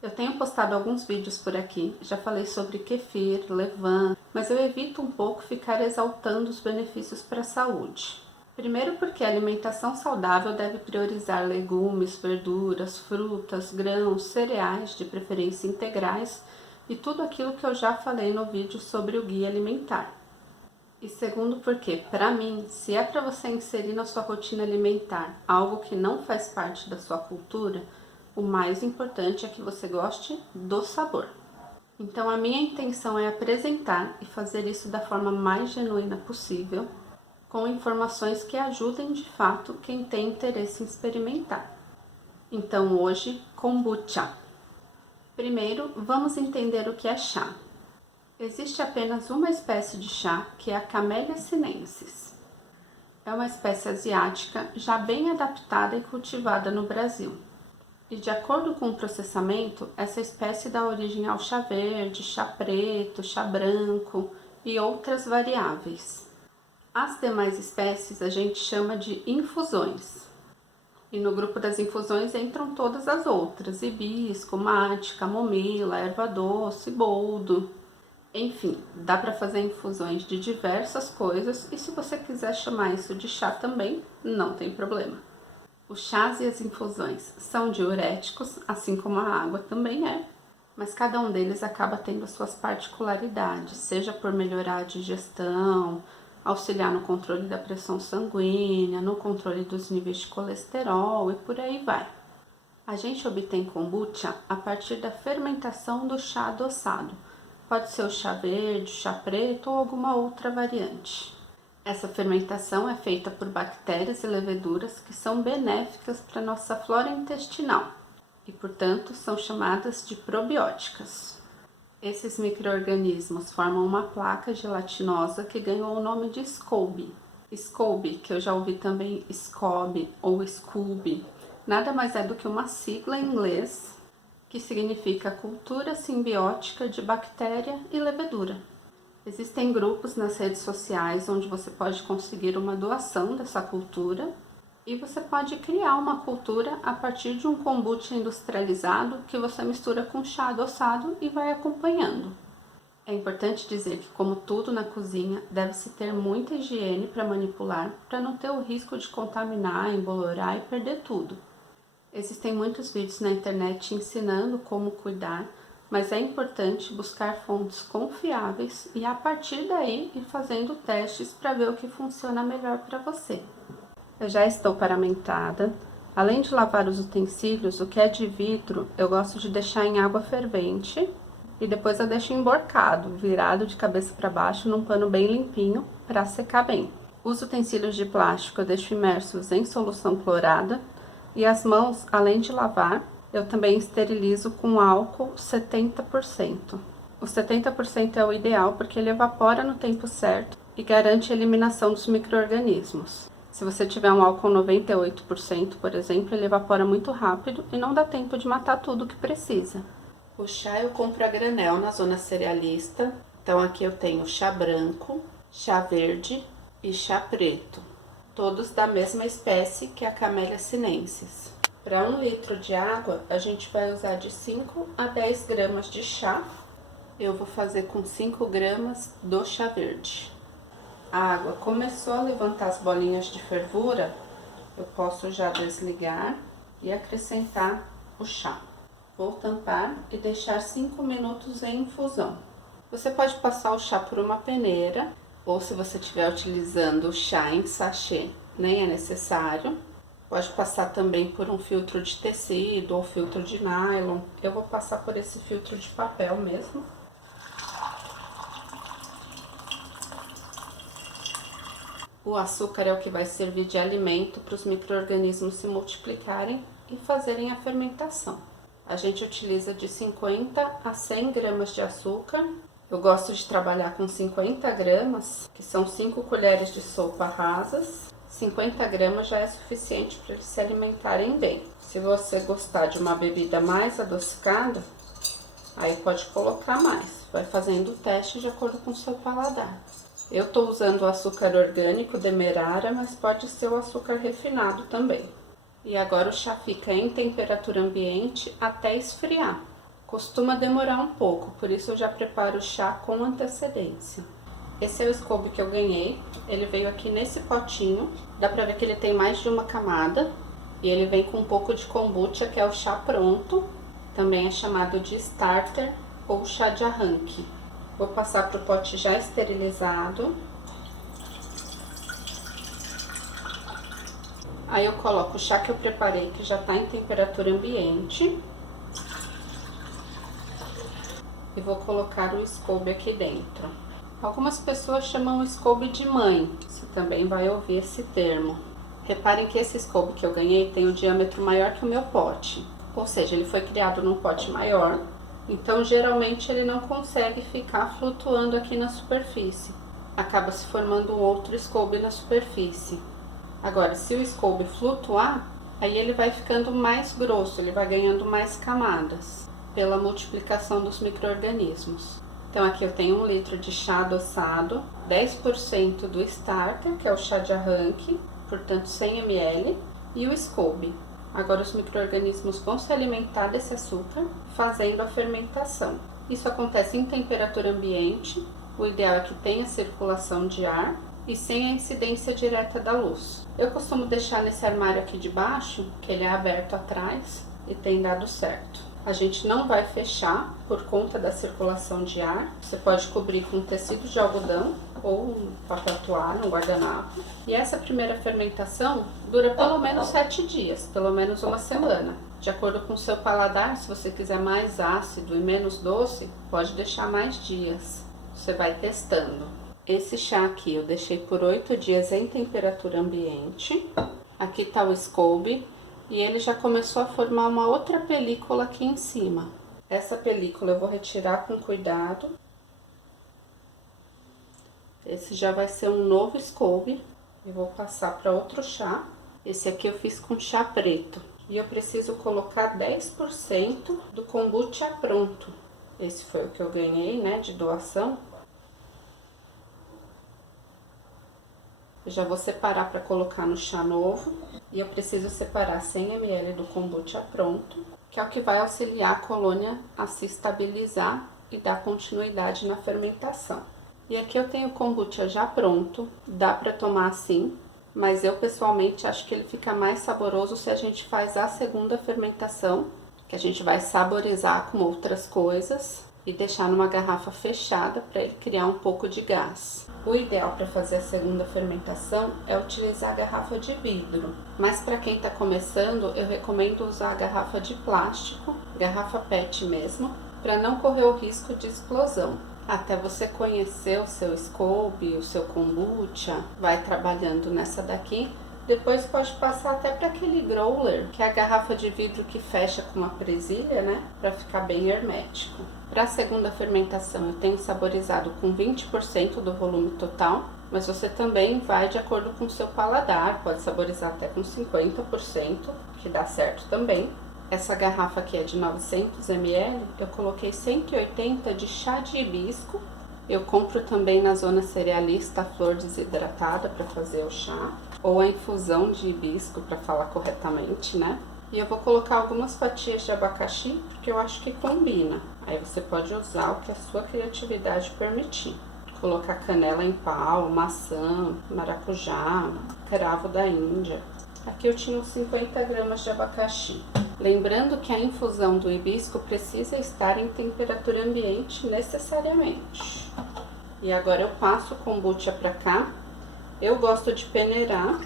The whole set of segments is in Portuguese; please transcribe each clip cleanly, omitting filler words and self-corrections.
Eu tenho postado alguns vídeos por aqui, já falei sobre kefir, levain, mas eu evito um pouco ficar exaltando os benefícios para a saúde. Primeiro porque a alimentação saudável deve priorizar legumes, verduras, frutas, grãos, cereais, de preferência integrais, e tudo aquilo que eu já falei no vídeo sobre o guia alimentar. E segundo porque, para mim, se é para você inserir na sua rotina alimentar algo que não faz parte da sua cultura, o mais importante é que você goste do sabor. Então a minha intenção é apresentar e fazer isso da forma mais genuína possível, com informações que ajudem de fato quem tem interesse em experimentar. Então hoje, kombucha. Primeiro, vamos entender o que é chá. Existe apenas uma espécie de chá, que é a Camellia sinensis. É uma espécie asiática já bem adaptada e cultivada no Brasil. E de acordo com o processamento, essa espécie dá origem ao chá verde, chá preto, chá branco e outras variáveis. As demais espécies a gente chama de infusões. E no grupo das infusões entram todas as outras: hibisco, mate, camomila, erva doce, boldo. Enfim, dá para fazer infusões de diversas coisas e se você quiser chamar isso de chá também, não tem problema. Os chás e as infusões são diuréticos, assim como a água também é, mas cada um deles acaba tendo as suas particularidades, seja por melhorar a digestão, auxiliar no controle da pressão sanguínea, no controle dos níveis de colesterol e por aí vai. A gente obtém kombucha a partir da fermentação do chá adoçado. Pode ser o chá verde, chá preto ou alguma outra variante. Essa fermentação é feita por bactérias e leveduras que são benéficas para a nossa flora intestinal e, portanto, são chamadas de probióticas. Esses micro-organismos formam uma placa gelatinosa que ganhou o nome de SCOBY. SCOBY, que eu já ouvi também SCOBY ou SCOBY, nada mais é do que uma sigla em inglês que significa cultura simbiótica de bactéria e levedura. Existem grupos nas redes sociais onde você pode conseguir uma doação dessa cultura e você pode criar uma cultura a partir de um kombucha industrializado que você mistura com chá adoçado e vai acompanhando. É importante dizer que, como tudo na cozinha, deve-se ter muita higiene para manipular, para não ter o risco de contaminar, embolorar e perder tudo. Existem muitos vídeos na internet ensinando como cuidar, mas é importante buscar fontes confiáveis e a partir daí ir fazendo testes para ver o que funciona melhor para você. Eu já estou paramentada. Além de lavar os utensílios, o que é de vidro eu gosto de deixar em água fervente e depois eu deixo emborcado, virado de cabeça para baixo num pano bem limpinho para secar bem. Os utensílios de plástico eu deixo imersos em solução clorada. E as mãos, além de lavar, eu também esterilizo com álcool 70%. O 70% é o ideal porque ele evapora no tempo certo e garante a eliminação dos micro-organismos. Se você tiver um álcool 98%, por exemplo, ele evapora muito rápido e não dá tempo de matar tudo que precisa. O chá eu compro a granel na zona cerealista. Então aqui eu tenho chá branco, chá verde e chá preto. Todos da mesma espécie que a Camellia sinensis. Para 1 litro de água, a gente vai usar de 5 a 10 gramas de chá. Eu vou fazer com 5 gramas do chá verde. A água começou a levantar as bolinhas de fervura, eu posso já desligar e acrescentar o chá. Vou tampar e deixar 5 minutos em infusão. Você pode passar o chá por uma peneira, ou se você estiver utilizando o chá em sachê, nem é necessário. Pode passar também por um filtro de tecido ou filtro de nylon. Eu vou passar por esse filtro de papel mesmo. O açúcar é o que vai servir de alimento para os micro-organismos se multiplicarem e fazerem a fermentação. A gente utiliza de 50 a 100 gramas de açúcar. Eu gosto de trabalhar com 50 gramas, que são 5 colheres de sopa rasas. 50 gramas já é suficiente para eles se alimentarem bem. Se você gostar de uma bebida mais adocicada, aí pode colocar mais. Vai fazendo o teste de acordo com o seu paladar. Eu estou usando o açúcar orgânico Demerara, mas pode ser o açúcar refinado também. E agora o chá fica em temperatura ambiente até esfriar. Costuma demorar um pouco, por isso eu já preparo o chá com antecedência. Esse é o Scoby que eu ganhei, ele veio aqui nesse potinho, dá pra ver que ele tem mais de uma camada, e ele vem com um pouco de kombucha, que é o chá pronto, também é chamado de starter ou chá de arranque. Vou passar pro pote já esterilizado. Aí eu coloco o chá que eu preparei, que já tá em temperatura ambiente. E vou colocar o Scoby aqui dentro. Algumas pessoas chamam o Scoby de mãe, você também vai ouvir esse termo. Reparem que esse Scoby que eu ganhei tem um diâmetro maior que o meu pote, ou seja, ele foi criado num pote maior, então geralmente ele não consegue ficar flutuando aqui na superfície. Acaba se formando um outro Scoby na superfície. Agora, se o Scoby flutuar, aí ele vai ficando mais grosso, ele vai ganhando mais camadas, pela multiplicação dos micro-organismos. Então aqui eu tenho 1 litro de chá adoçado, 10% do starter, que é o chá de arranque, portanto 100 ml, e o Scoby. Agora os micro-organismos vão se alimentar desse açúcar, fazendo a fermentação. Isso acontece em temperatura ambiente, o ideal é que tenha circulação de ar e sem a incidência direta da luz. Eu costumo deixar nesse armário aqui de baixo, que ele é aberto atrás, e tem dado certo. A gente não vai fechar por conta da circulação de ar. Você pode cobrir com tecido de algodão ou um papel toalha, um guardanapo. E essa primeira fermentação dura pelo menos 7 dias, pelo menos uma semana. De acordo com o seu paladar, se você quiser mais ácido e menos doce, pode deixar mais dias. Você vai testando. Esse chá aqui eu deixei por 8 dias em temperatura ambiente. Aqui tá o Scoby. E ele já começou a formar uma outra película aqui em cima. Essa película eu vou retirar com cuidado. Esse já vai ser um novo Scoby. Eu vou passar para outro chá. Esse aqui eu fiz com chá preto. E eu preciso colocar 10% do kombucha pronto. Esse foi o que eu ganhei, né, de doação. Eu já vou separar para colocar no chá novo. E eu preciso separar 100 ml do kombucha pronto, que é o que vai auxiliar a colônia a se estabilizar e dar continuidade na fermentação. E aqui eu tenho o kombucha já pronto, dá para tomar assim, mas eu pessoalmente acho que ele fica mais saboroso se a gente faz a segunda fermentação, que a gente vai saborizar com outras coisas e deixar numa garrafa fechada para ele criar um pouco de gás. O ideal para fazer a segunda fermentação é utilizar a garrafa de vidro, mas para quem está começando, eu recomendo usar a garrafa de plástico, garrafa PET mesmo, para não correr o risco de explosão. Até você conhecer o seu Scoby, o seu kombucha, vai trabalhando nessa daqui. Depois pode passar até para aquele growler, que é a garrafa de vidro que fecha com uma presilha, né? Para ficar bem hermético. Para a segunda fermentação eu tenho saborizado com 20% do volume total, mas você também vai de acordo com o seu paladar, pode saborizar até com 50%, que dá certo também. Essa garrafa aqui é de 900 ml, eu coloquei 180 de chá de hibisco. Eu compro também na zona cerealista a flor desidratada para fazer o chá, ou a infusão de hibisco, para falar corretamente, né? E eu vou colocar algumas fatias de abacaxi, porque eu acho que combina. Aí você pode usar o que a sua criatividade permitir. Colocar canela em pau, maçã, maracujá, cravo da Índia. Aqui eu tinha uns 50 gramas de abacaxi. Lembrando que a infusão do hibisco precisa estar em temperatura ambiente necessariamente. E agora eu passo o kombucha para cá. Eu gosto de peneirar.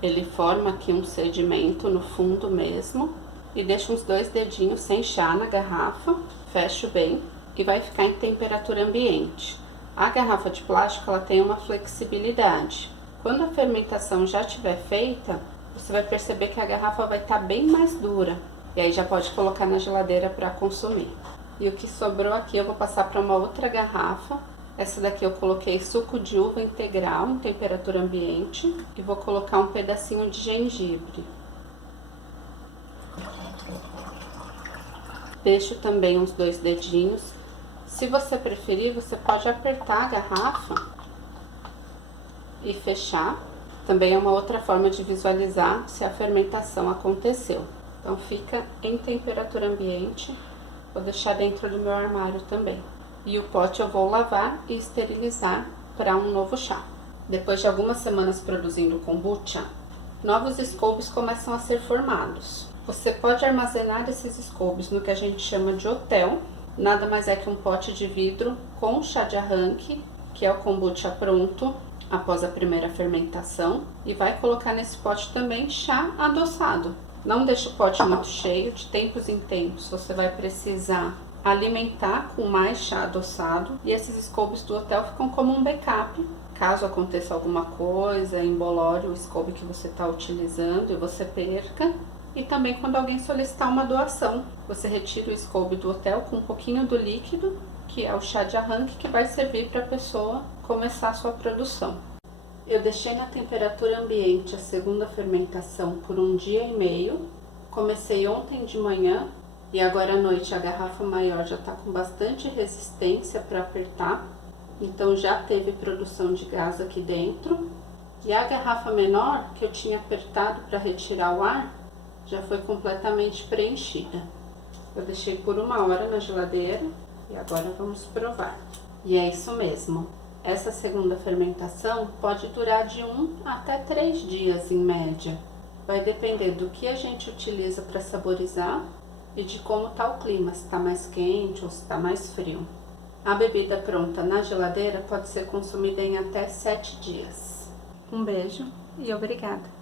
Ele forma aqui um sedimento no fundo mesmo. E deixo uns 2 dedinhos sem chá na garrafa. Fecho bem e vai ficar em temperatura ambiente. A garrafa de plástico ela tem uma flexibilidade. Quando a fermentação já estiver feita, você vai perceber que a garrafa vai estar bem mais dura. E aí já pode colocar na geladeira para consumir. E o que sobrou aqui eu vou passar para uma outra garrafa. Essa daqui eu coloquei suco de uva integral em temperatura ambiente. E vou colocar um pedacinho de gengibre. Deixo também uns 2 dedinhos. Se você preferir, você pode apertar a garrafa e fechar. Também é uma outra forma de visualizar se a fermentação aconteceu. Então fica em temperatura ambiente, vou deixar dentro do meu armário também. E o pote eu vou lavar e esterilizar para um novo chá. Depois de algumas semanas produzindo kombucha, novos scoobies começam a ser formados. Você pode armazenar esses scoobies no que a gente chama de hotel. Nada mais é que um pote de vidro com chá de arranque, que é o kombucha pronto após a primeira fermentação, e vai colocar nesse pote também chá adoçado. Não deixe o pote muito cheio, de tempos em tempos você vai precisar alimentar com mais chá adoçado, e esses scoobies do hotel ficam como um backup. Caso aconteça alguma coisa, embolore o scooby que você está utilizando e você perca. E também quando alguém solicitar uma doação, você retira o scooby do hotel com um pouquinho do líquido, que é o chá de arranque, que vai servir para a pessoa começar a sua produção. Eu deixei na temperatura ambiente a segunda fermentação por 1 dia e meio. Comecei ontem de manhã e agora à noite a garrafa maior já está com bastante resistência para apertar. Então já teve produção de gás aqui dentro. E a garrafa menor, que eu tinha apertado para retirar o ar, já foi completamente preenchida. Eu deixei por 1 hora na geladeira e agora vamos provar. E é isso mesmo. Essa segunda fermentação pode durar de 1 até 3 dias em média. Vai depender do que a gente utiliza para saborizar e de como está o clima, se está mais quente ou se está mais frio. A bebida pronta na geladeira pode ser consumida em até 7 dias. Um beijo e obrigada!